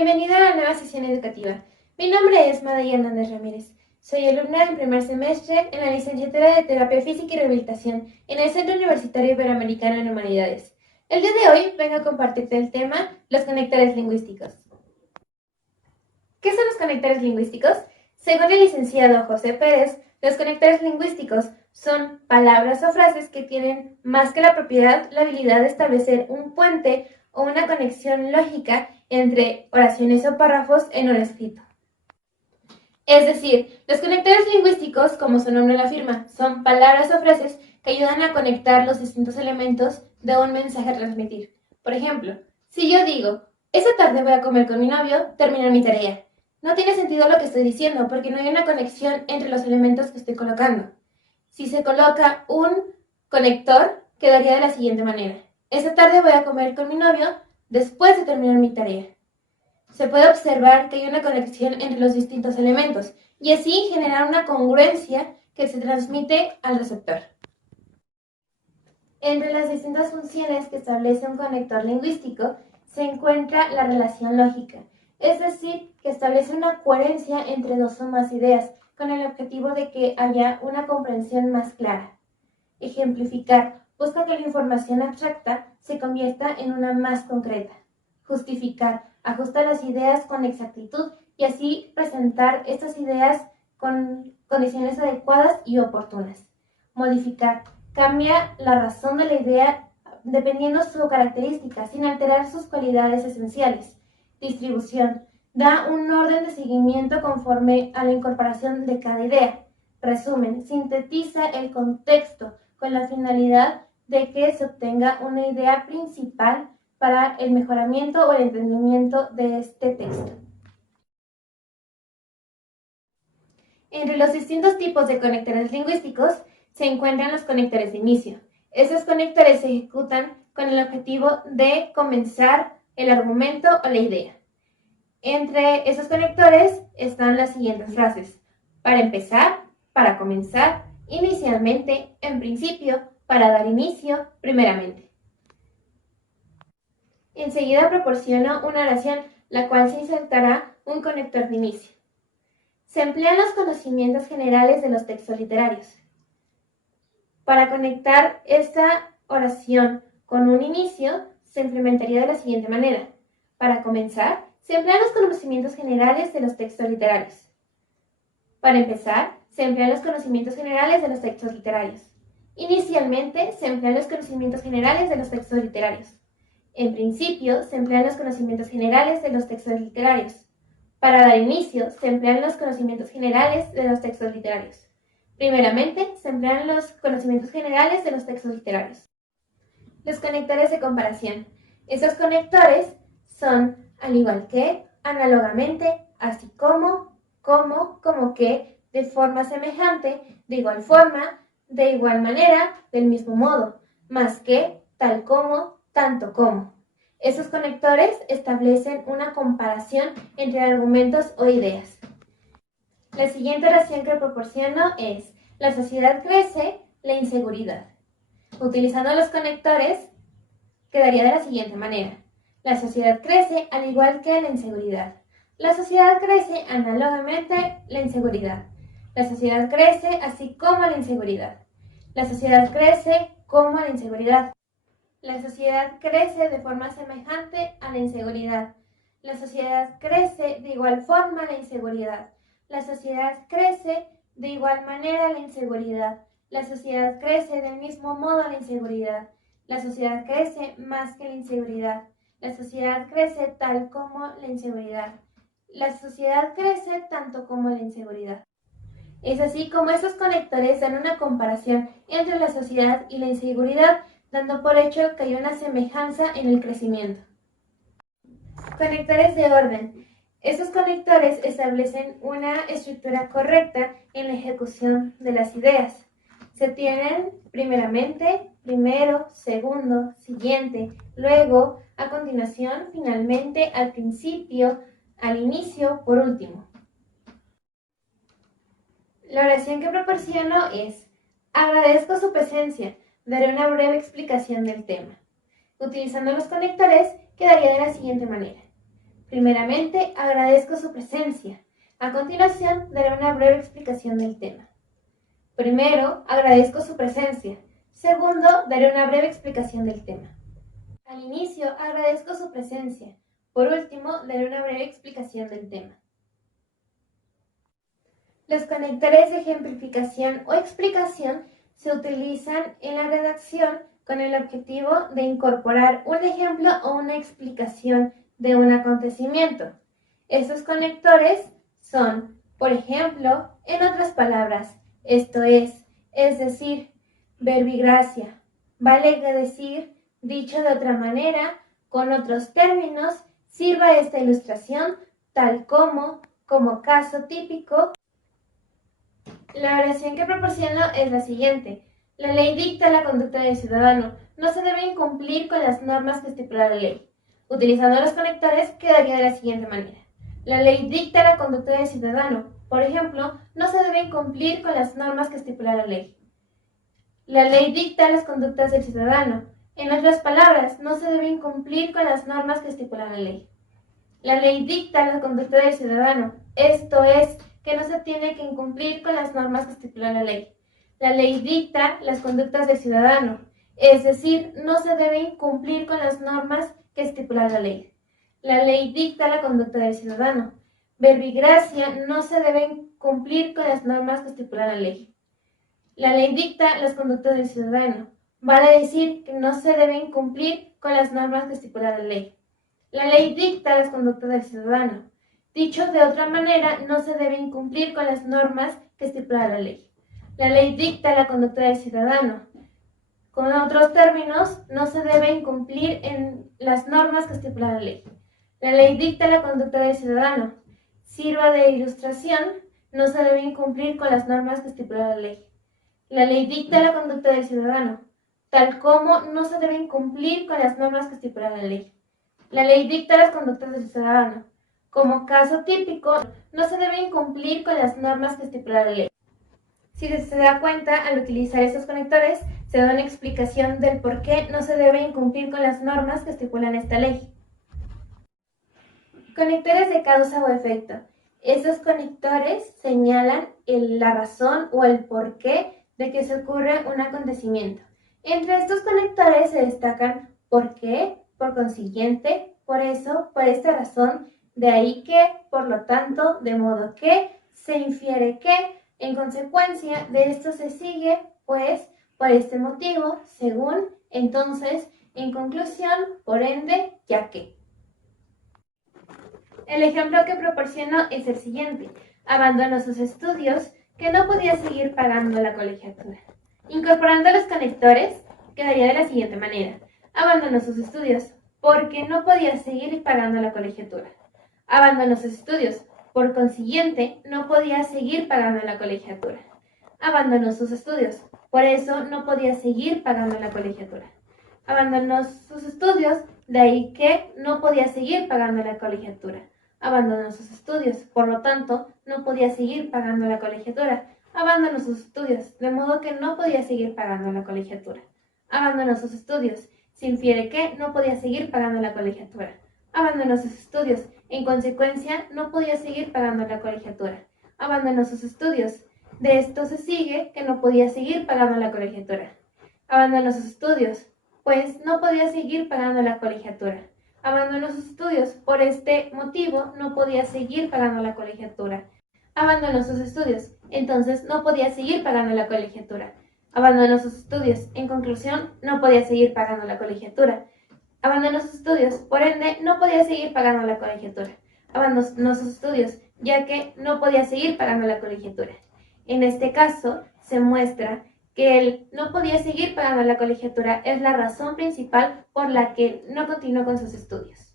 Bienvenida a la nueva sesión educativa. Mi nombre es Madeleine Hernández Ramírez. Soy alumna en primer semestre en la licenciatura de Terapia Física y Rehabilitación en el Centro Universitario Iberoamericano en Humanidades. El día de hoy vengo a compartirte el tema los conectores lingüísticos. ¿Qué son los conectores lingüísticos? Según el licenciado José Pérez, los conectores lingüísticos son palabras o frases que tienen más que la propiedad la habilidad de establecer un puente o una conexión lógica entre oraciones o párrafos en un escrito. Es decir, los conectores lingüísticos, como su nombre lo afirma, son palabras o frases que ayudan a conectar los distintos elementos de un mensaje a transmitir. Por ejemplo, si yo digo, esta tarde voy a comer con mi novio, terminar mi tarea. No tiene sentido lo que estoy diciendo porque no hay una conexión entre los elementos que estoy colocando. Si se coloca un conector, quedaría de la siguiente manera. Esta tarde voy a comer con mi novio después de terminar mi tarea. Se puede observar que hay una conexión entre los distintos elementos y así generar una congruencia que se transmite al receptor. Entre las distintas funciones que establece un conector lingüístico se encuentra la relación lógica, es decir, que establece una coherencia entre dos o más ideas con el objetivo de que haya una comprensión más clara. Ejemplificar busca que la información abstracta se convierta en una más concreta. Justificar ajusta las ideas con exactitud y así presentar estas ideas con condiciones adecuadas y oportunas. Modificar cambia la razón de la idea dependiendo su característica sin alterar sus cualidades esenciales. Distribución da un orden de seguimiento conforme a la incorporación de cada idea. Resumen, sintetiza el contexto con la finalidad de que se obtenga una idea principal para el mejoramiento o el entendimiento de este texto. Entre los distintos tipos de conectores lingüísticos se encuentran los conectores de inicio. Estos conectores se ejecutan con el objetivo de comenzar el argumento o la idea. Entre esos conectores están las siguientes frases: para empezar, para comenzar, inicialmente, en principio, para dar inicio, primeramente. Enseguida proporciono una oración, la cual se insertará un conector de inicio. Se emplean los conocimientos generales de los textos literarios. Para conectar esta oración con un inicio, se implementaría de la siguiente manera. Para comenzar, se emplean los conocimientos generales de los textos literarios. Para empezar, se emplean los conocimientos generales de los textos literarios. Inicialmente, se emplean los conocimientos generales de los textos literarios. En principio, se emplean los conocimientos generales de los textos literarios. Para dar inicio, se emplean los conocimientos generales de los textos literarios. Primeramente, se emplean los conocimientos generales de los textos literarios. Los conectores de comparación. Estos conectores son al igual que, análogamente, así como que, de forma semejante, de igual forma, de igual manera, del mismo modo, más que, tal como, tanto como. Esos conectores establecen una comparación entre argumentos o ideas. La siguiente oración que proporciono es: la sociedad crece, la inseguridad. Utilizando los conectores, quedaría de la siguiente manera. La sociedad crece al igual que la inseguridad. La sociedad crece análogamente la inseguridad. La sociedad crece así como la inseguridad. La sociedad crece como la inseguridad. La sociedad crece de forma semejante a la inseguridad. La sociedad crece de igual forma a la inseguridad. La sociedad crece de igual manera a la inseguridad. La sociedad crece del mismo modo a la inseguridad. La sociedad crece más que la inseguridad. La sociedad crece tal como la inseguridad. La sociedad crece tanto como la inseguridad. Es así como estos conectores dan una comparación entre la sociedad y la inseguridad, dando por hecho que hay una semejanza en el crecimiento. Conectores de orden. Estos conectores establecen una estructura correcta en la ejecución de las ideas. Se tienen primeramente, primero, segundo, siguiente, luego, a continuación, finalmente, al principio, al inicio, por último. La oración que proporciono es: agradezco su presencia. Daré una breve explicación del tema. Utilizando los conectores, quedaría de la siguiente manera. Primeramente, agradezco su presencia. A continuación, daré una breve explicación del tema. Primero, agradezco su presencia. Segundo, daré una breve explicación del tema. Al inicio, agradezco su presencia. Por último, daré una breve explicación del tema. Los conectores de ejemplificación o explicación se utilizan en la redacción con el objetivo de incorporar un ejemplo o una explicación de un acontecimiento. Estos conectores son, por ejemplo, en otras palabras, esto es decir, verbigracia. Vale decir, dicho de otra manera, con otros términos, sirva esta ilustración tal como caso típico. La oración que proporciono es la siguiente. La ley dicta la conducta del ciudadano. No se debe incumplir con las normas que estipula la ley. Utilizando los conectores quedaría de la siguiente manera. La ley dicta la conducta del ciudadano. Por ejemplo, no se debe incumplir con las normas que estipula la ley. La ley dicta las conductas del ciudadano. En otras palabras, no se debe incumplir con las normas que estipula la ley. La ley dicta la conducta del ciudadano. Esto es, que no se tiene que incumplir con las normas que estipula la ley. La ley dicta las conductas del ciudadano, es decir, no se debe incumplir con las normas que estipula la ley. La ley dicta la conducta del ciudadano. Verbigracia, no se debe cumplir con las normas que estipula la ley. La ley dicta las conductas del ciudadano. Vale decir que no se debe incumplir con las normas que estipula la ley. La ley dicta las conductas del ciudadano. Dicho de otra manera, no se debe incumplir con las normas que estipula la ley. La ley dicta la conducta del ciudadano. Con otros términos, no se debe incumplir en las normas que estipula la ley. La ley dicta la conducta del ciudadano. Sirva de ilustración, no se debe incumplir con las normas que estipula la ley. La ley dicta la conducta del ciudadano, tal como no se debe incumplir con las normas que estipula la ley. La ley dicta las conductas del ciudadano. Como caso típico, no se debe incumplir con las normas que estipula la ley. Si se da cuenta, al utilizar estos conectores, se da una explicación del por qué no se debe incumplir con las normas que estipulan esta ley. Conectores de causa o efecto. Estos conectores señalan la razón o el porqué de que se ocurre un acontecimiento. Entre estos conectores se destacan por qué, por consiguiente, por eso, por esta razón, de ahí que, por lo tanto, de modo que, se infiere que, en consecuencia de esto se sigue, pues, por este motivo, según, entonces, en conclusión, por ende, ya que. El ejemplo que proporciono es el siguiente. Abandonó sus estudios, que no podía seguir pagando la colegiatura. Incorporando los conectores, quedaría de la siguiente manera. Abandonó sus estudios, porque no podía seguir pagando la colegiatura. Abandonó sus estudios, por consiguiente, no podía seguir pagando la colegiatura. Abandonó sus estudios, por eso no podía seguir pagando la colegiatura. Abandonó sus estudios, de ahí que no podía seguir pagando la colegiatura. Abandonó sus estudios, por lo tanto, no podía seguir pagando la colegiatura. Abandonó sus estudios, de modo que no podía seguir pagando la colegiatura. Abandonó sus estudios, se infiere que no podía seguir pagando la colegiatura. Abandonó sus estudios, en consecuencia, no podía seguir pagando la colegiatura. Abandonó sus estudios, de esto se sigue que no podía seguir pagando la colegiatura. Abandonó sus estudios, pues no podía seguir pagando la colegiatura. Abandonó sus estudios, por este motivo no podía seguir pagando la colegiatura. Abandonó sus estudios, entonces no podía seguir pagando la colegiatura. Abandonó sus estudios, en conclusión, no podía seguir pagando la colegiatura. Abandonó sus estudios, por ende, no podía seguir pagando la colegiatura. Abandonó sus estudios, ya que no podía seguir pagando la colegiatura. En este caso, se muestra que él no podía seguir pagando la colegiatura es la razón principal por la que no continuó con sus estudios.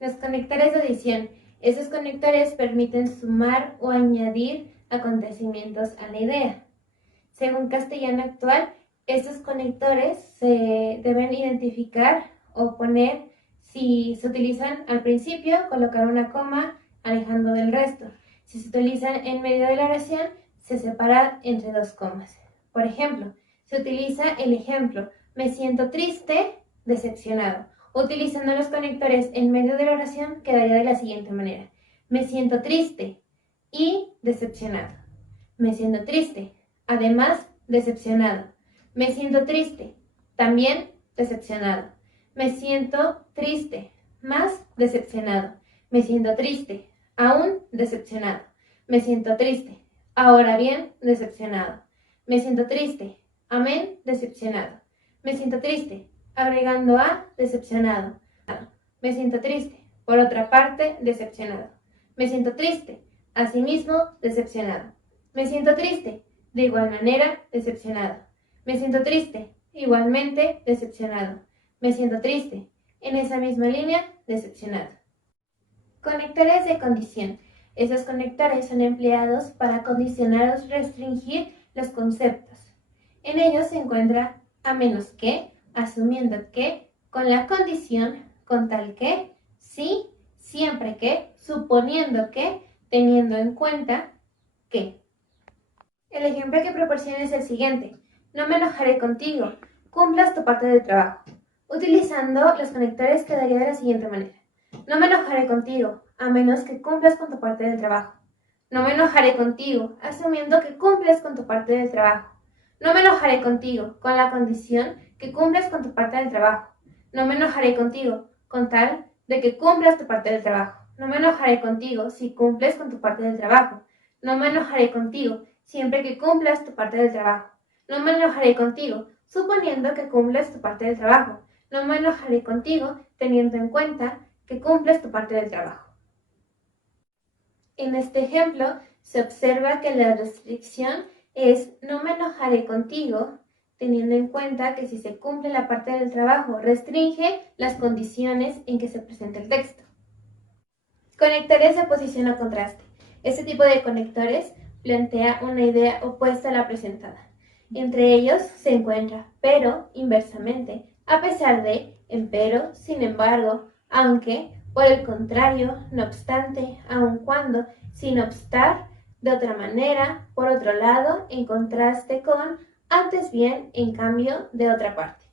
Los conectores de adición. Esos conectores permiten sumar o añadir acontecimientos a la idea. Según Castellano Actual, estos conectores se deben identificar o poner si se utilizan al principio, colocar una coma alejando del resto. Si se utilizan en medio de la oración, se separa entre dos comas. Por ejemplo, se utiliza el ejemplo, me siento triste, decepcionado. Utilizando los conectores en medio de la oración quedaría de la siguiente manera. Me siento triste y decepcionado. Me siento triste. Además, decepcionado. Me siento triste. También decepcionado. Me siento triste. Más decepcionado. Me siento triste. Aún decepcionado. Me siento triste. Ahora bien, decepcionado. Me siento triste. Amén, decepcionado. Me siento triste. Agregando a decepcionado. Me siento triste. Por otra parte, decepcionado. Me siento triste. Asimismo, decepcionado. Me siento triste. De igual manera, decepcionado. Me siento triste. Igualmente, decepcionado. Me siento triste. En esa misma línea, decepcionado. Conectores de condición. Esos conectores son empleados para condicionar o restringir los conceptos. En ellos se encuentra a menos que, asumiendo que, con la condición, con tal que, sí, siempre que, suponiendo que, teniendo en cuenta que. El ejemplo que proporciona es el siguiente. No me enojaré contigo. Cumplas tu parte del trabajo. Utilizando los conectores quedaría de la siguiente manera. No me enojaré contigo, a menos que cumplas con tu parte del trabajo. No me enojaré contigo, asumiendo que cumples con tu parte del trabajo. No me enojaré contigo, con la condición que cumplas con tu parte del trabajo. No me enojaré contigo, con tal de que cumplas tu parte del trabajo. No me enojaré contigo si cumples con tu parte del trabajo. No me enojaré contigo, siempre que cumplas tu parte del trabajo. No me enojaré contigo, suponiendo que cumples tu parte del trabajo. No me enojaré contigo, teniendo en cuenta que cumples tu parte del trabajo. En este ejemplo, se observa que la restricción es no me enojaré contigo, teniendo en cuenta que si se cumple la parte del trabajo, restringe las condiciones en que se presenta el texto. Conectores de posición o contraste. Este tipo de conectores plantea una idea opuesta a la presentada. Entre ellos se encuentra pero, inversamente, a pesar de, empero, sin embargo, aunque, por el contrario, no obstante, aun cuando, sin obstar, de otra manera, por otro lado, en contraste con, antes bien, en cambio, de otra parte.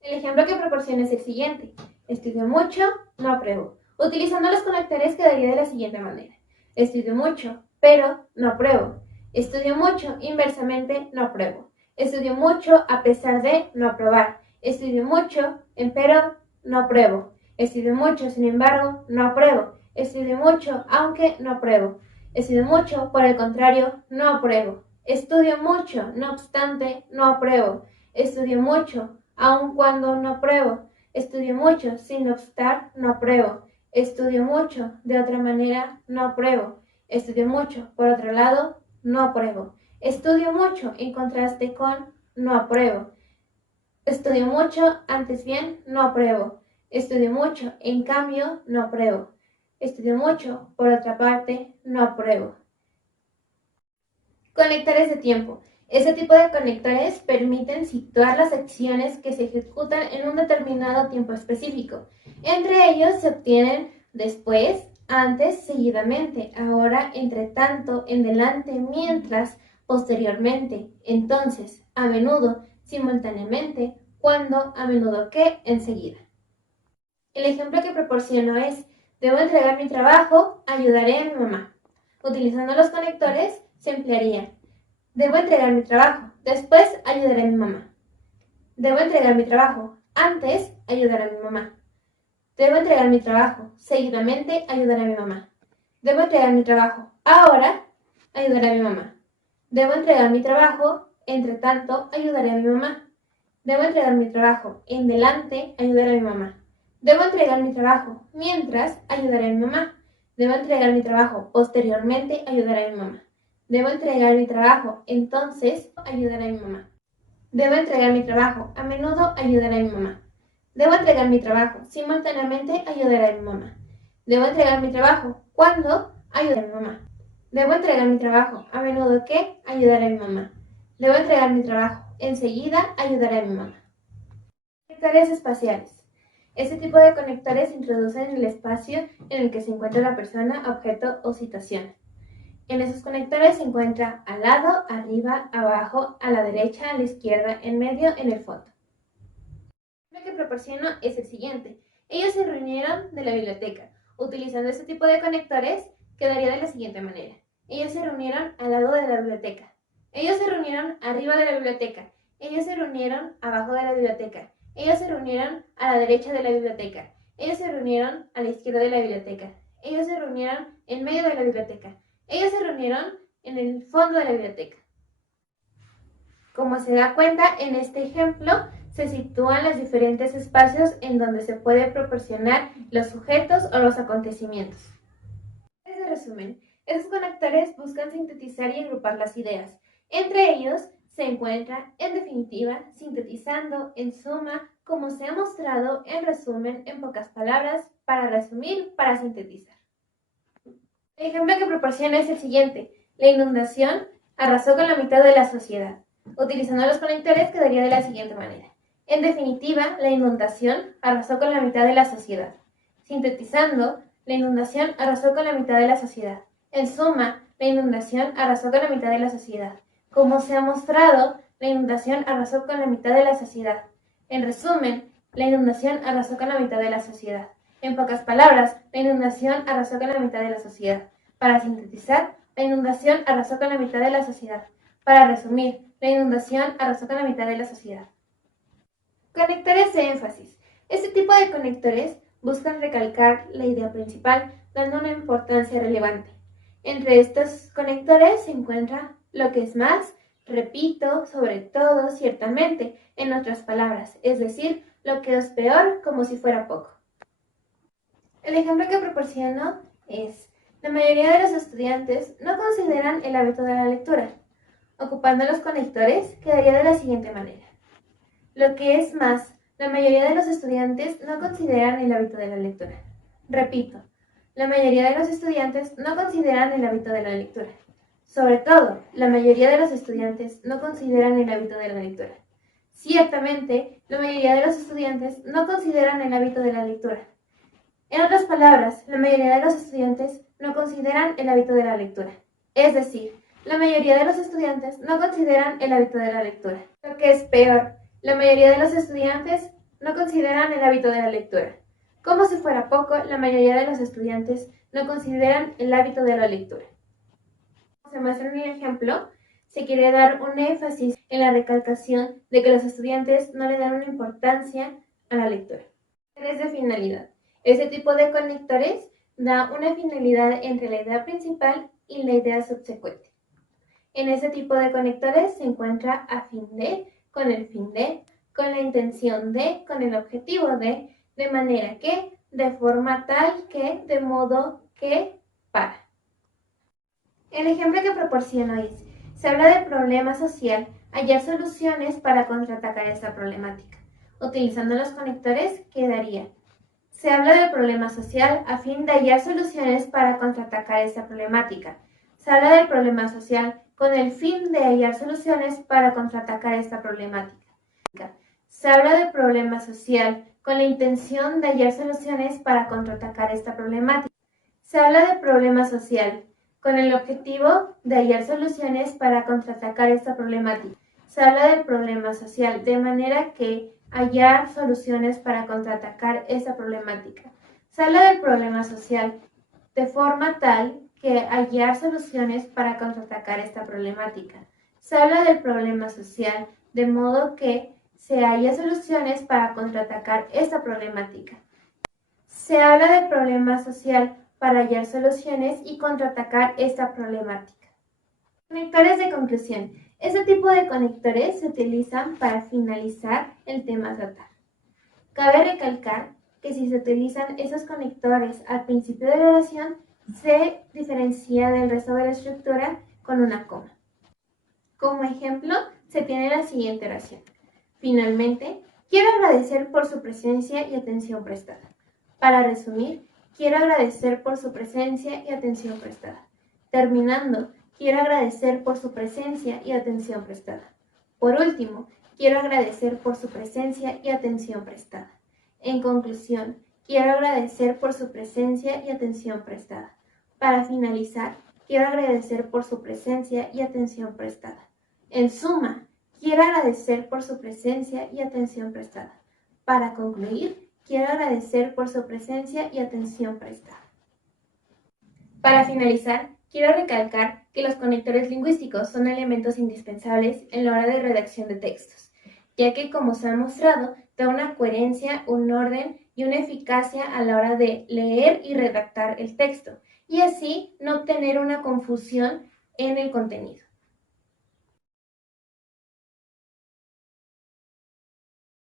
El ejemplo que proporciona es el siguiente. Estudio mucho, no apruebo. Utilizando los conectores quedaría de la siguiente manera. Estudio mucho, pero no apruebo. Estudio mucho, inversamente, no apruebo. Estudio mucho a pesar de no aprobar. Estudio mucho, empero, no apruebo. Estudio mucho, sin embargo, no apruebo. Estudio mucho, aunque no apruebo. Estudio mucho, por el contrario, no apruebo. Estudio mucho, no obstante, no apruebo. Estudio mucho, aun cuando no apruebo. Estudio mucho, sin obstar, no apruebo. Estudio mucho, de otra manera, no apruebo. Estudio mucho, por otro lado, no apruebo. Estudio mucho, en contraste con, no apruebo. Estudio mucho, antes bien, no apruebo. Estudio mucho, en cambio, no apruebo. Estudio mucho, por otra parte, no apruebo. Conectores de tiempo. Este tipo de conectores permiten situar las acciones que se ejecutan en un determinado tiempo específico. Entre ellos se obtienen después, antes, seguidamente, ahora, entre tanto, en delante, mientras, posteriormente, entonces, a menudo, simultáneamente, cuando, a menudo que, enseguida. El ejemplo que proporciono es, debo entregar mi trabajo, ayudaré a mi mamá. Utilizando los conectores se emplearía, debo entregar mi trabajo, después ayudaré a mi mamá. Debo entregar mi trabajo, antes ayudaré a mi mamá. Debo entregar mi trabajo, seguidamente ayudaré a mi mamá. Debo entregar mi trabajo, ahora ayudaré a mi mamá. Debo entregar mi trabajo, entre tanto ayudaré a mi mamá. Debo entregar mi trabajo, en delante ayudaré a mi mamá. Debo entregar mi trabajo, mientras ayudaré a mi mamá. Debo entregar mi trabajo, posteriormente ayudaré a mi mamá. Debo entregar mi trabajo, entonces ayudaré a mi mamá. Debo entregar mi trabajo, a menudo ayudaré a mi mamá. Debo entregar mi trabajo, simultáneamente ayudaré a mi mamá. Debo entregar mi trabajo, cuando ayudaré a mi mamá. Debo entregar mi trabajo, a menudo que ayudaré a mi mamá. Debo entregar mi trabajo, enseguida ayudaré a mi mamá. Conectores espaciales. Este tipo de conectores se introducen en el espacio en el que se encuentra la persona, objeto o situación. En esos conectores se encuentra al lado, arriba, abajo, a la derecha, a la izquierda, en medio, en el fondo. Lo que proporciono es el siguiente. Ellos se reunieron de la biblioteca. Utilizando este tipo de conectores, quedaría de la siguiente manera. Ellos se reunieron al lado de la biblioteca. Ellos se reunieron arriba de la biblioteca. Ellos se reunieron abajo de la biblioteca. Ellos se reunieron a la derecha de la biblioteca. Ellos se reunieron a la izquierda de la biblioteca. Ellos se reunieron en medio de la biblioteca. Ellos se reunieron en el fondo de la biblioteca. Como se da cuenta, en este ejemplo se sitúan los diferentes espacios en donde se puede proporcionar los sujetos o los acontecimientos. De resumen, esos conectores buscan sintetizar y agrupar las ideas. Entre ellos se encuentra, en definitiva, sintetizando, en suma, como se ha mostrado, en resumen, en pocas palabras, para resumir, para sintetizar. El ejemplo que proporciona es el siguiente. La inundación arrasó con la mitad de la sociedad. Utilizando los conectores quedaría de la siguiente manera. En definitiva, la inundación arrasó con la mitad de la sociedad. Sintetizando, la inundación arrasó con la mitad de la sociedad. En suma, la inundación arrasó con la mitad de la sociedad. Como se ha mostrado, la inundación arrasó con la mitad de la sociedad. En resumen, la inundación arrasó con la mitad de la sociedad. En pocas palabras, la inundación arrasó con la mitad de la sociedad. Para sintetizar, la inundación arrasó con la mitad de la sociedad. Para resumir, la inundación arrasó con la mitad de la sociedad. Conectores de énfasis. Este tipo de conectores buscan recalcar la idea principal, dando una importancia relevante. Entre estos conectores se encuentra lo que es más, repito, sobre todo, ciertamente, en otras palabras, es decir, lo que es peor como si fuera poco. El ejemplo que proporciono es, la mayoría de los estudiantes no consideran el hábito de la lectura. Ocupando los conectores, quedaría de la siguiente manera. Lo que es más, la mayoría de los estudiantes no consideran el hábito de la lectura. Repito, la mayoría de los estudiantes no consideran el hábito de la lectura. Sobre todo, la mayoría de los estudiantes no consideran el hábito de la lectura. Ciertamente, la mayoría de los estudiantes no consideran el hábito de la lectura. En otras palabras, la mayoría de los estudiantes no consideran el hábito de la lectura. Es decir, la mayoría de los estudiantes no consideran el hábito de la lectura. Lo que es peor, la mayoría de los estudiantes no consideran el hábito de la lectura. Como si fuera poco, la mayoría de los estudiantes no consideran el hábito de la lectura. Como se muestra en el ejemplo, se quiere dar un énfasis en la recalcación de que los estudiantes no le dan una importancia a la lectura. De finalidad. Este tipo de conectores da una finalidad entre la idea principal y la idea subsecuente. En este tipo de conectores se encuentra a fin de, con el fin de, con la intención de, con el objetivo de manera que, de forma tal que, de modo que, para. El ejemplo que proporciono es, se habla del problema social, hallar soluciones para contraatacar esta problemática. Utilizando los conectores quedaría, se habla del problema social a fin de hallar soluciones para contraatacar esta problemática. Se habla del problema social con el fin de hallar soluciones para contraatacar esta problemática. Se habla del problema social con la intención de hallar soluciones para contraatacar esta problemática. Se habla del problema social con el objetivo de hallar soluciones para contraatacar esta problemática. Se habla del problema social de manera que hallar soluciones para contraatacar esta problemática. Se habla del problema social de forma tal que hallar soluciones para contraatacar esta problemática. Se habla del problema social de modo que se halla soluciones para contraatacar esta problemática. Se habla del problema social para hallar soluciones y contraatacar esta problemática. Conectores de conclusión. Este tipo de conectores se utilizan para finalizar el tema a tratar. Cabe recalcar que si se utilizan esos conectores al principio de la oración, se diferencia del resto de la estructura con una coma. Como ejemplo, se tiene la siguiente oración. Finalmente, quiero agradecer por su presencia y atención prestada. Para resumir, quiero agradecer por su presencia y atención prestada. Terminando, quiero agradecer por su presencia y atención prestada. Por último, quiero agradecer por su presencia y atención prestada. En conclusión, quiero agradecer por su presencia y atención prestada. Para finalizar, quiero agradecer por su presencia y atención prestada. En suma, quiero agradecer por su presencia y atención prestada. Para concluir, quiero agradecer por su presencia y atención prestada. Para finalizar, quiero recalcar que los conectores lingüísticos son elementos indispensables en la hora de redacción de textos, ya que, como se ha mostrado, da una coherencia, un orden y una eficacia a la hora de leer y redactar el texto, y así no tener una confusión en el contenido.